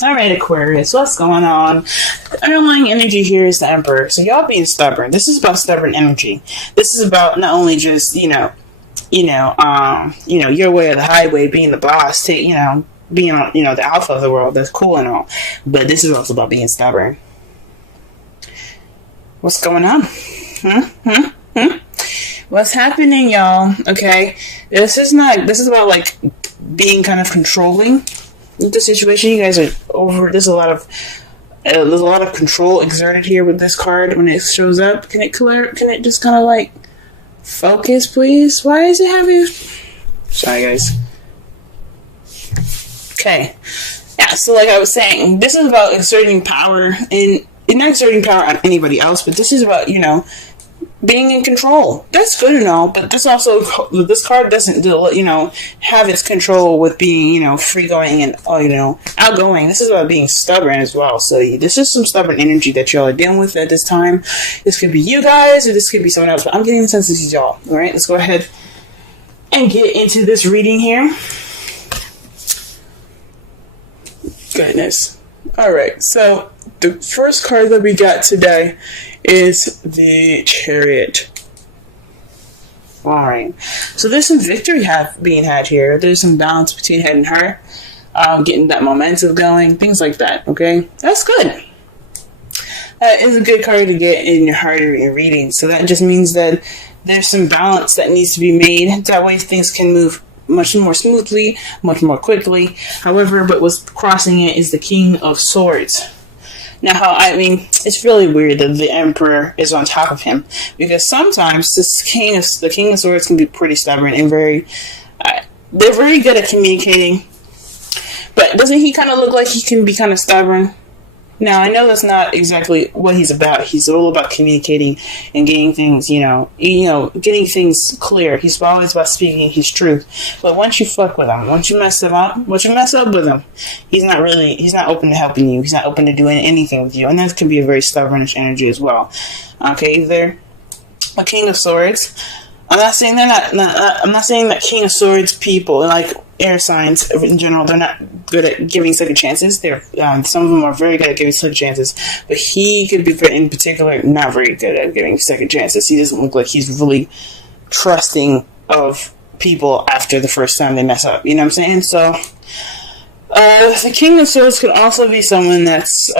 Alright, Aquarius, what's going on? The underlying energy here is the Emperor. So y'all being stubborn. This is about stubborn energy. This is about not only just, your way or the highway, being the boss, being on, the alpha of the world. That's cool and all. But this is also about being stubborn. What's going on? What's happening, y'all? Okay, this is about like being kind of controlling the situation. You guys are over. There's a lot of control exerted here with this card when it shows up. Can it just kind of like focus, please? Why is it having? Sorry, guys. Okay, yeah. So like I was saying, this is about exerting power and not exerting power on anybody else, but this is about being in control. That's good and all, but this card doesn't have its control with being free going and outgoing. This is about being stubborn as well. So this is some stubborn energy that y'all are dealing with at this time. This could be you guys or this could be someone else, but I'm getting the sense this is y'all. All right, let's go ahead and get into this reading here. Goodness. All right, so the first card that we got today is the Chariot. Alright, so there's some victory being had here. There's some balance between head and heart, getting that momentum going, things like that, okay? That's good. That is a good card to get in your heart or your reading. So that just means that there's some balance that needs to be made. That way things can move much more smoothly, much more quickly. However, but what's crossing it is the King of Swords. Now, it's really weird that the Emperor is on top of him, because sometimes the King of Swords can be pretty stubborn and they're very good at communicating. But doesn't he kind of look like he can be kind of stubborn? Now, I know that's not exactly what he's about. He's all about communicating and getting things, getting things clear. He's always about speaking his truth. But once you fuck with him, once you mess up with him, he's not open to helping you. He's not open to doing anything with you. And that can be a very stubbornish energy as well. Okay, they're a King of Swords. I'm not saying I'm not saying that King of Swords people, like air signs in general, they're not good at giving second chances. They're some of them are very good at giving second chances, but he could be, in particular, not very good at giving second chances. He doesn't look like he's really trusting of people after the first time they mess up. You know what I'm saying? So the King of Swords could also be someone that's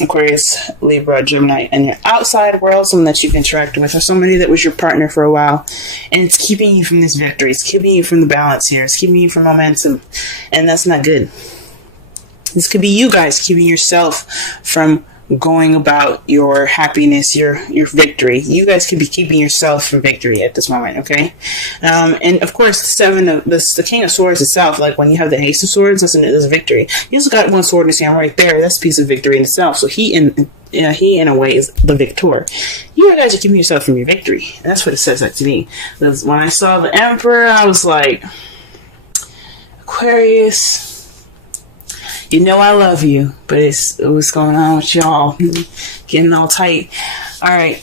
Aquarius, Libra, Gemini, and your outside world, someone that you've interacted with, or somebody that was your partner for a while, and it's keeping you from this victory. It's keeping you from the balance here. It's keeping you from momentum, and that's not good. This could be you guys keeping yourself from going about your happiness, your victory. You guys could be keeping yourself from victory at this moment, okay? And of course, the King of Swords itself, like when you have the Ace of Swords, that's a victory. You just got one sword in his hand right there. That's a piece of victory in itself. So he in a way is the victor. You guys are keeping yourself from your victory, and that's what it says that to me. Because when I saw the Emperor, I was like, Aquarius, I love you, but what's going on with y'all? Getting all tight. Alright.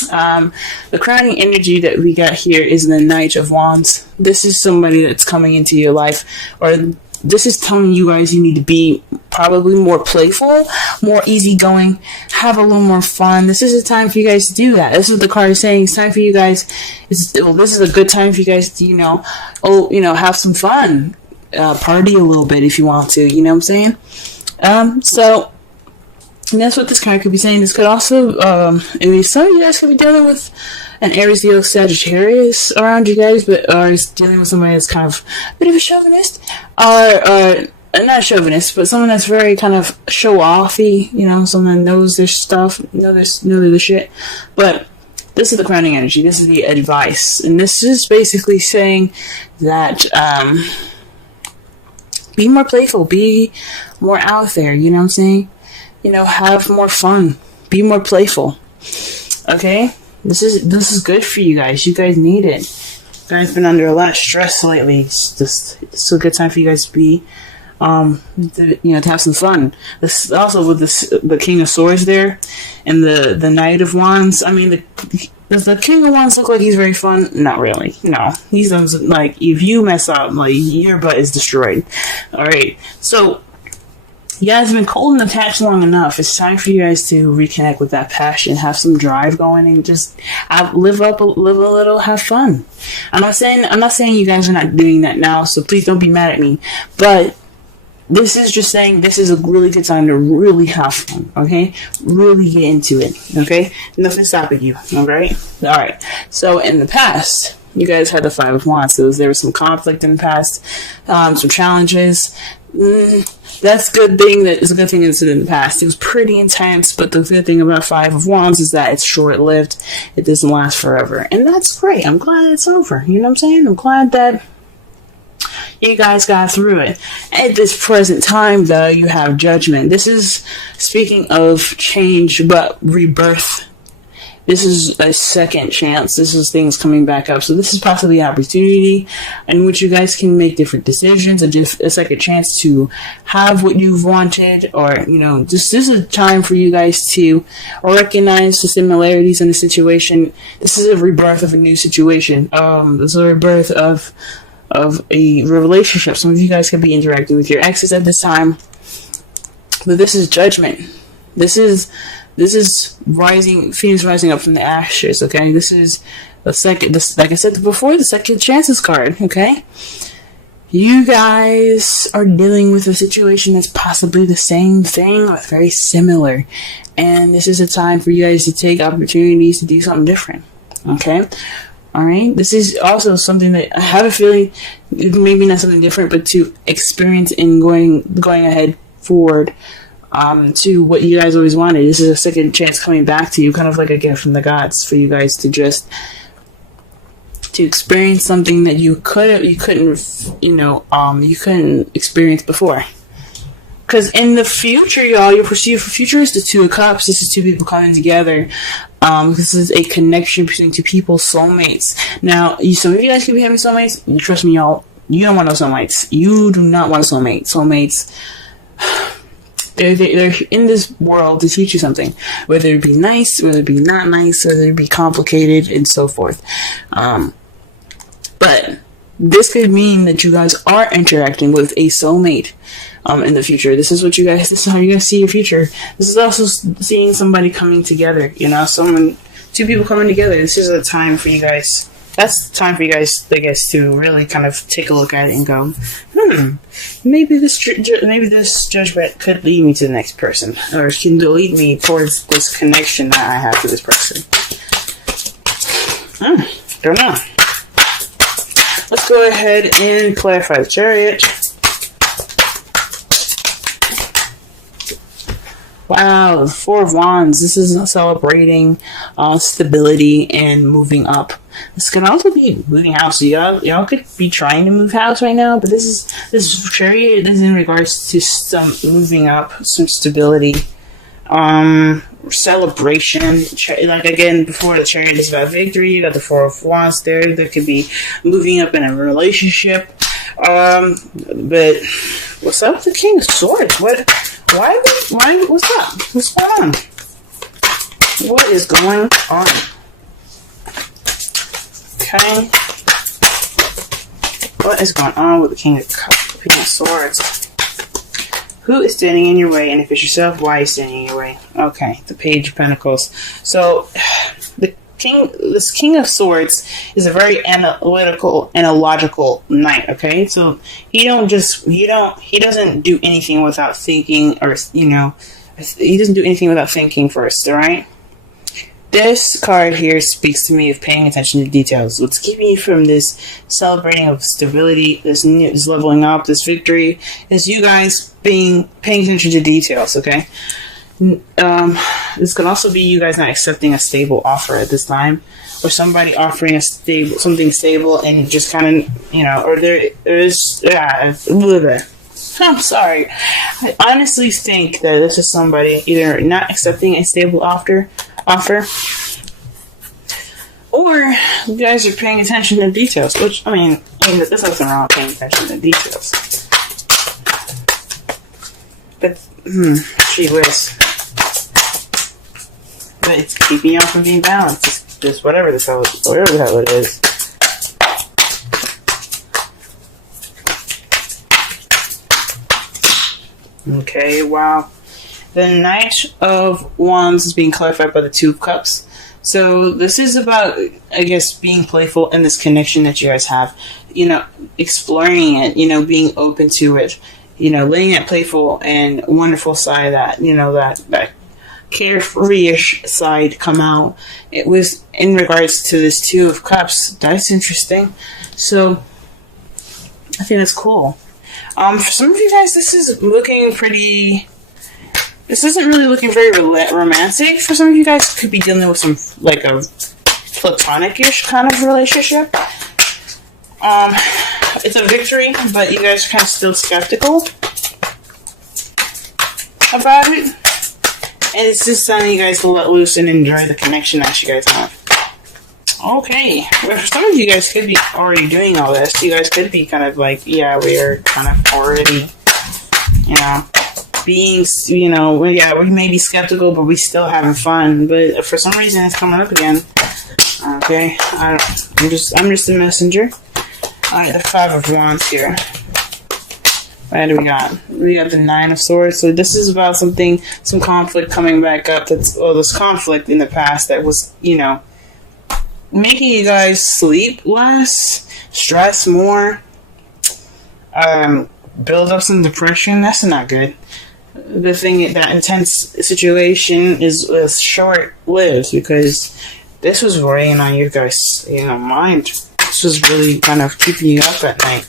The crowning energy that we got here is the Knight of Wands. This is somebody that's coming into your life, or this is telling you guys you need to be probably more playful, more easygoing, have a little more fun. This is a time for you guys to do that. This is what the card is saying. It's time for you guys. This is a good time for you guys to, have some fun. Party a little bit if you want to, you know what I'm saying? So that's what this card could be saying. This could also, some of you guys could be dealing with an Aries, Leo, Sagittarius around you guys, but are dealing with somebody that's kind of a bit of a chauvinist, or not chauvinist, but someone that's very kind of show-offy, someone that knows their stuff, know their shit. But this is the crowning energy. This is the advice, and this is basically saying that, be more playful, be more out there, you know what I'm saying? Have more fun, be more playful. Okay? This is good for you guys. You guys need it. You guys been under a lot of stress lately. It's a good time for you guys to be to have some fun. This also with the King of Swords there and the Knight of Wands. Does the King of Wands look like he's very fun? Not really. No. He doesn't, like, if you mess up, like, your butt is destroyed. Alright. So, You guys have been cold and attached long enough. It's time for you guys to reconnect with that passion, have some drive going, and just live a little, have fun. I'm not saying you guys are not doing that now, so please don't be mad at me. But this is just saying this is a really good time to really have fun, okay? Really get into it, okay? Nothing stopping you, alright? Alright, so in the past, you guys had the Five of Wands. So there was some conflict in the past, some challenges. That's a good thing. That is a good thing that's in the past. It was pretty intense, but the good thing about Five of Wands is that it's short-lived. It doesn't last forever, and that's great. I'm glad it's over. You know what I'm saying? I'm glad that you guys got through it. At this present time, though, you have Judgment. This is speaking of change, but rebirth. This is a second chance. This is things coming back up. So this is possibly an opportunity in which you guys can make different decisions, a second chance to have what you've wanted, or, you know, this is a time for you guys to recognize the similarities in the situation. This is a rebirth of a new situation. This is a rebirth of a relationship. Some of you guys could be interacting with your exes at this time. But this is Judgment. This is rising, Phoenix rising up from the ashes, okay? This is the second, like I said before, the second chances card, okay? You guys are dealing with a situation that's possibly the same thing, or very similar. And this is a time for you guys to take opportunities to do something different, okay? Alright? This is also something that I have a feeling, maybe not something different, but to experience in going ahead forward to what you guys always wanted. This is a second chance coming back to you, kind of like a gift from the gods for you guys to just to experience something that you couldn't experience before. Because in the future, y'all, your perceived future is the Two of Cups. This is two people coming together. This is a connection between two people, soulmates. Now, some of you guys could be having soulmates. Trust me, y'all, you don't want no soulmates. You do not want a soulmate. Soulmates, they're in this world to teach you something, whether it be nice, whether it be not nice, whether it be complicated, and so forth. But this could mean that you guys are interacting with a soulmate in the future. This is how you guys see your future. This is also seeing somebody coming together, you know, two people coming together. This is a time for you guys. That's the time for you guys, I guess, to really kind of take a look at it and go, maybe this judgment could lead me to the next person, or can lead me towards this connection that I have to this person. Don't know. Let's go ahead and clarify the Chariot. Wow, the Four of Wands. This is celebrating stability and moving up. This can also be moving house. So y'all could be trying to move house right now, but this Chariot is in regards to some moving up, some stability, celebration. Like again, before the Chariot is about victory. You got the Four of Wands there. There could be moving up in a relationship. But what's up with the King of Swords? Why, what's up? What's going on? What is going on? Okay. What is going on with the King of Swords? Who is standing in your way? And if it's yourself, why are you standing in your way? Okay, the Page of Pentacles. So, this King of Swords is a very analytical and a logical knight, okay? So he doesn't do anything without thinking, or, he doesn't do anything without thinking first, alright? This card here speaks to me of paying attention to details. What's keeping you from this celebrating of stability, this leveling up, this victory, is you guys paying attention to details, okay? This could also be you guys not accepting a stable offer at this time, or somebody offering something stable and just kind of, or there's I'm sorry. I honestly think that this is somebody either not accepting a stable offer, or you guys are paying attention to details, which, there's nothing wrong with paying attention to details. But, gee whiz. But it's keeping y'all from being balanced. It's just whatever the hell it is. Okay, wow. The Knight of Wands is being clarified by the Two of Cups. So this is about, I guess, being playful in this connection that you guys have. You know, exploring it, you know, being open to it. You know, letting that playful and wonderful side, that, you know, that carefree-ish side come out. It was in regards to this Two of Cups. That's interesting. So I think that's cool. For some of you guys, this is looking pretty... This isn't really looking very romantic. For some of you guys, could be dealing with some, like, a platonic-ish kind of relationship. It's a victory, but you guys are kind of still skeptical about it. And it's just telling you guys to let loose and enjoy the connection that you guys have. Okay. Well, some of you guys could be already doing all this. You guys could be kind of like, yeah, we're kind of already, you know, being, you know, yeah, we may be skeptical, but we still having fun. But for some reason, it's coming up again. Okay. I'm just a messenger. Alright, the Five of Wands here. What do we got? We got the Nine of Swords. So this is about something, some conflict coming back up. That's, well, this conflict in the past that was, you know, making you guys sleep less, stress more, build up some depression. That's not good. The thing, that intense situation is short-lived, because this was weighing on you guys, you know, mind. This was really kind of keeping you up at night.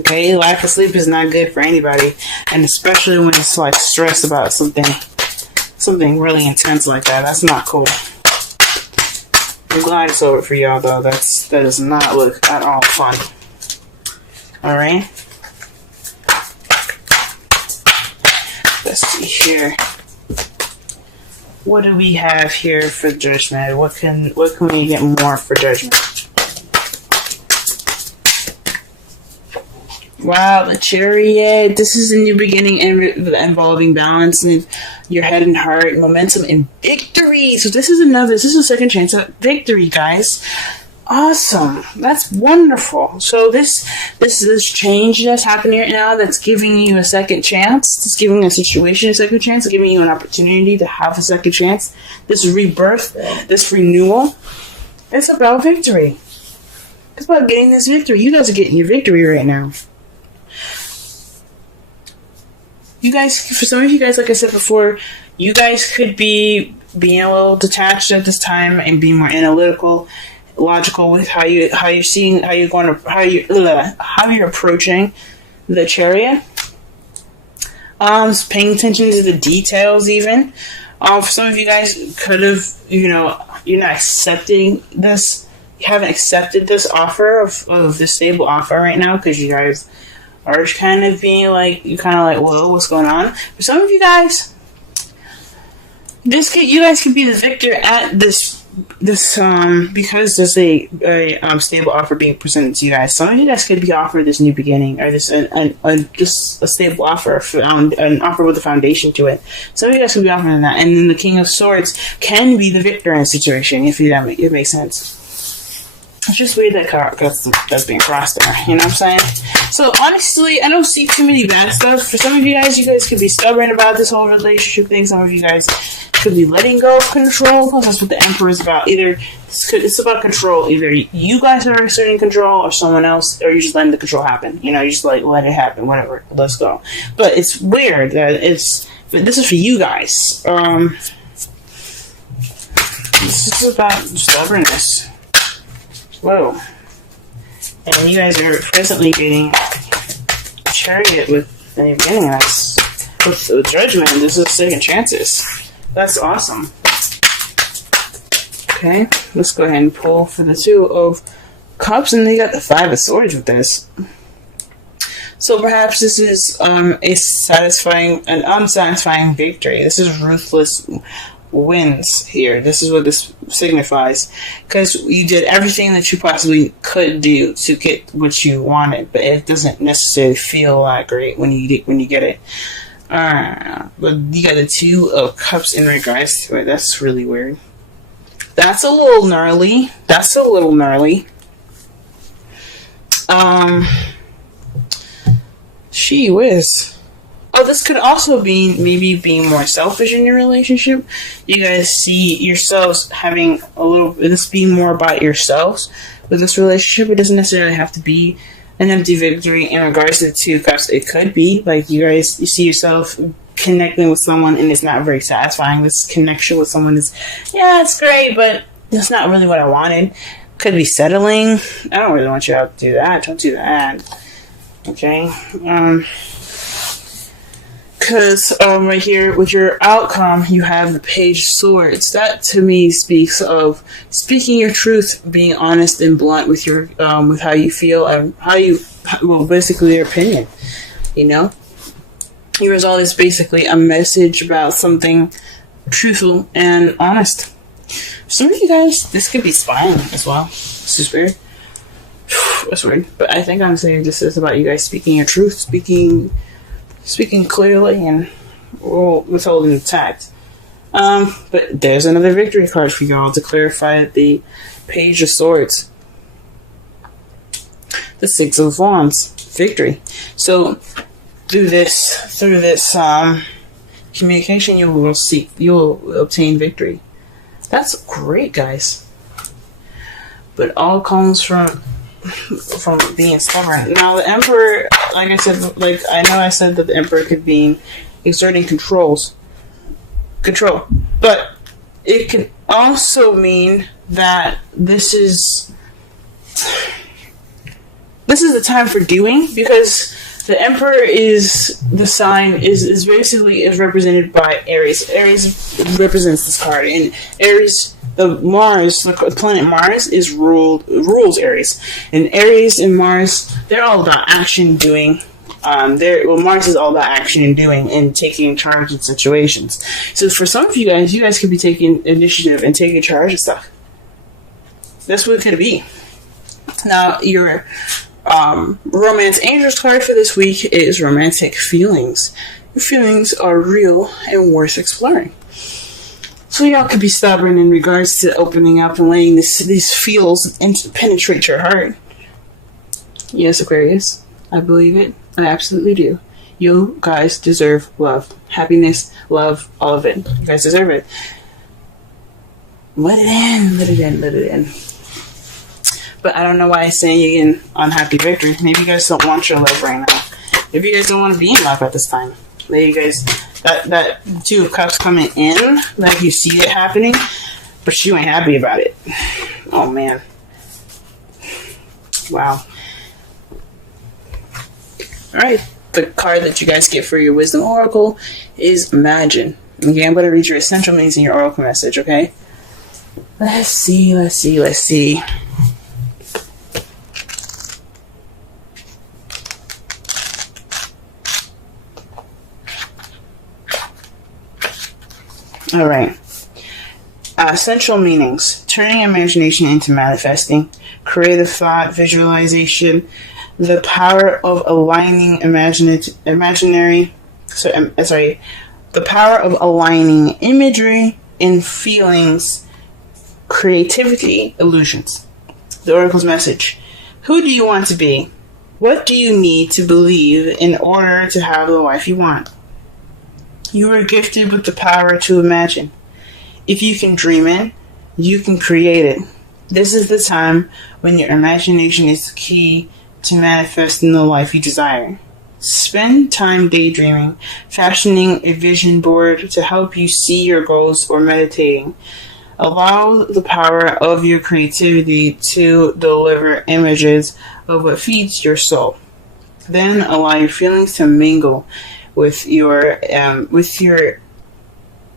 Okay, lack of sleep is not good for anybody, and especially when it's like stressed about something really intense like that. That's not cool. I'm glad it's over for y'all, though. That does not look at all fun. All right. Let's see here. What do we have here for Judgment? What can we get more for Judgment? Wow, the Chariot. This is a new beginning involving balance in your head and heart, momentum and victory. So this is a second chance at victory, guys. Awesome. That's wonderful. So this change that's happening right now, that's giving you a second chance. It's giving a situation a second chance. It's giving you an opportunity to have a second chance. This rebirth, this renewal. It's about victory. It's about getting this victory. You guys are getting your victory right now. You guys, for some of you guys, like I said before, you guys could be being a little detached at this time and being more analytical, logical with how you're approaching the Chariot. Paying attention to the details even. For some of you guys could have, you know, you're not accepting this. You haven't accepted this offer of this stable offer right now, because you guys are kind of being like, you're kind of like, whoa, what's going on? For some of you guys, you guys could be the victor at this because there's a stable offer being presented to you guys. Some of you guys could be offered this new beginning, or this just a stable offer, an offer with a foundation to it. Some of you guys could be offering that, and then the King of Swords can be the victor in a situation, if it makes sense. It's just weird that's being crossed there. You know what I'm saying? So honestly, I don't see too many bad stuff. For some of you guys could be stubborn about this whole relationship thing. Some of you guys could be letting go of control. That's what the Emperor is about. It's about control. Either you guys are exerting control, or someone else, or you're just letting the control happen. You know, you just like let it happen. Whatever. Let's go. But it's weird that this is for you guys. This is about stubbornness. Whoa. And you guys are presently getting Chariot with the beginning. With the Judgment. This is second chances. That's awesome. Okay, let's go ahead and pull for the Two of Cups, and they got the Five of Swords with this. So perhaps this is an unsatisfying victory. This is ruthless wins here. This is what this signifies, because you did everything that you possibly could do to get what you wanted, but it doesn't necessarily feel that great when you get it. But you got the Two of Cups in regards to it. That's really weird. That's a little gnarly. She whiz. this could also be maybe being more selfish in your relationship. You guys see yourselves having this being more about yourselves with this relationship. It doesn't necessarily have to be an empty victory in regards to the 2 cups. It could be like you see yourself connecting with someone and it's not very satisfying. This connection with someone is, it's great, but that's not really what I wanted. Could be settling. I don't really want you to do that. Don't do that. Okay. Because right here with your outcome, you have the Page of Swords. That to me speaks of speaking your truth, being honest and blunt with your with how you feel and basically your opinion. You know, your result is basically a message about something truthful and honest. Some of you guys, this could be spying as well. This is weird. That's weird, but I think I'm saying this is about you guys speaking your truth, speaking clearly and withholding the tact. But there's another victory card for y'all to clarify the Page of Swords. The 6 of Wands. Victory. So through this communication, you will obtain victory. That's great, guys. But all comes from being stubborn. Now the Emperor, like I said, I said that the Emperor could be exerting control, but it can also mean that this is the time for doing, because the Emperor is the sign is basically represented by Aries. Aries represents this card, and Aries. The planet Mars rules Aries, and Aries and Mars, they're all about action and doing. Mars is all about action and doing and taking charge in situations. So for some of you guys could be taking initiative and taking charge of stuff. That's what it could be. Now your romance angels card for this week is romantic feelings. Your feelings are real and worth exploring. So y'all could be stubborn in regards to opening up and letting these feels penetrate your heart. Yes, Aquarius, I believe it. I absolutely do. You guys deserve love, happiness, love, all of it. You guys deserve it. Let it in, let it in, let it in. But I don't know why I'm saying you get an unhappy victory. Maybe you guys don't want your love right now. Maybe you guys don't want to be in love at this time. Maybe you guys... That 2 of Cups coming in, like you see it happening, but you ain't happy about it. Oh man. Wow. Alright, the card that you guys get for your Wisdom Oracle is Imagine. Okay, I'm going to read your essential meanings in your Oracle message, okay? Let's see. All right. Essential meanings: turning imagination into manifesting, creative thought, visualization, the power of aligning the power of aligning imagery and feelings, creativity, illusions. The Oracle's message: who do you want to be? What do you need to believe in order to have the life you want? You are gifted with the power to imagine. If you can dream it, you can create it. This is the time when your imagination is the key to manifesting the life you desire. Spend time daydreaming, fashioning a vision board to help you see your goals, or meditating. Allow the power of your creativity to deliver images of what feeds your soul. Then allow your feelings to mingle with your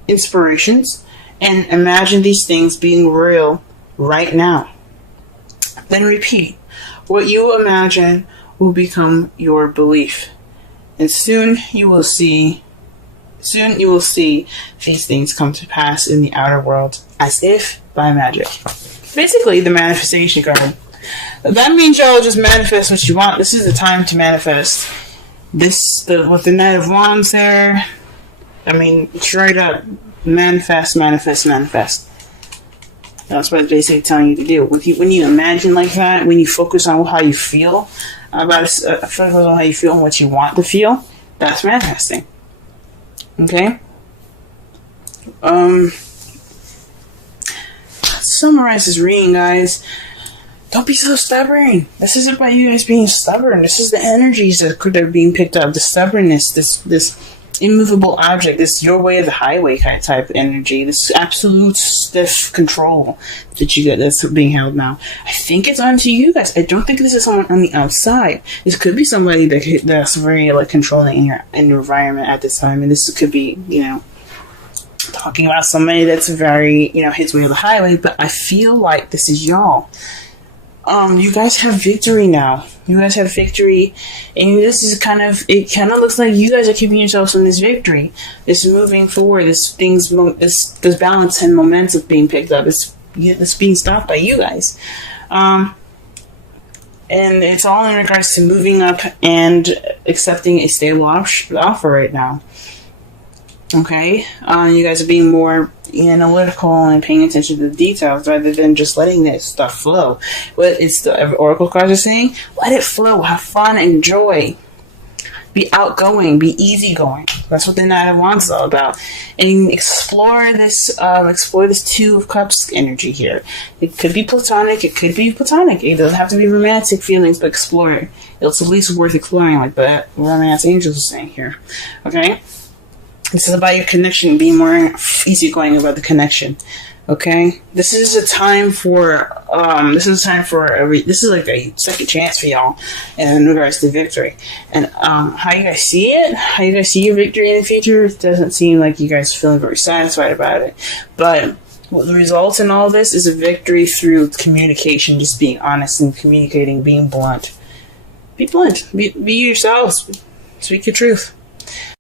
inspirations, and imagine these things being real right now. Then repeat. What you imagine will become your belief, and soon you will see these things come to pass in the outer world, as if by magic. Basically, the manifestation card. That means y'all just manifest what you want. This is the time to manifest. With the Knight of Wands there, I mean, straight up, manifest. That's what it's basically telling you to do. When you imagine like that, when you focus on how you feel and what you want to feel, that's manifesting. Okay? Let's summarize this reading, guys. Don't be so stubborn. This isn't about you guys being stubborn. This is the energies that are being picked up. The stubbornness, this immovable object, this your way of the highway type energy, this absolute stiff control that you get that's being held now. I think it's onto you guys. I don't think this is someone on the outside. This could be somebody that's very like controlling in your environment at this time, and this could be, you know, talking about somebody that's very, you know, his way of the highway. But I feel like this is y'all. You guys have victory now. You guys have victory, and this is it kind of looks like you guys are keeping yourselves in this victory. This moving forward, this balance and momentum being picked up. It's being stopped by you guys. And it's all in regards to moving up and accepting a stable offer right now. Okay? You guys are being more analytical and paying attention to the details rather than just letting this stuff flow. What the Oracle cards are saying? Let it flow. Have fun. Enjoy. Be outgoing. Be easygoing. That's what the Knight of Wands is all about. And explore this Two of Cups energy here. It could be platonic. It could be platonic. It doesn't have to be romantic feelings, but explore it. It's at least worth exploring, like the romance angels are saying here. Okay? This is about your connection, being more easygoing about the connection. Okay, this is a time for this is like a second chance for y'all in regards to victory. And how you guys see it, how you guys see your victory in the future, it doesn't seem like you guys are feeling very satisfied about it. But what the results in all this is a victory through communication, just being honest and communicating, being blunt. Be blunt. Be yourselves. Speak your truth.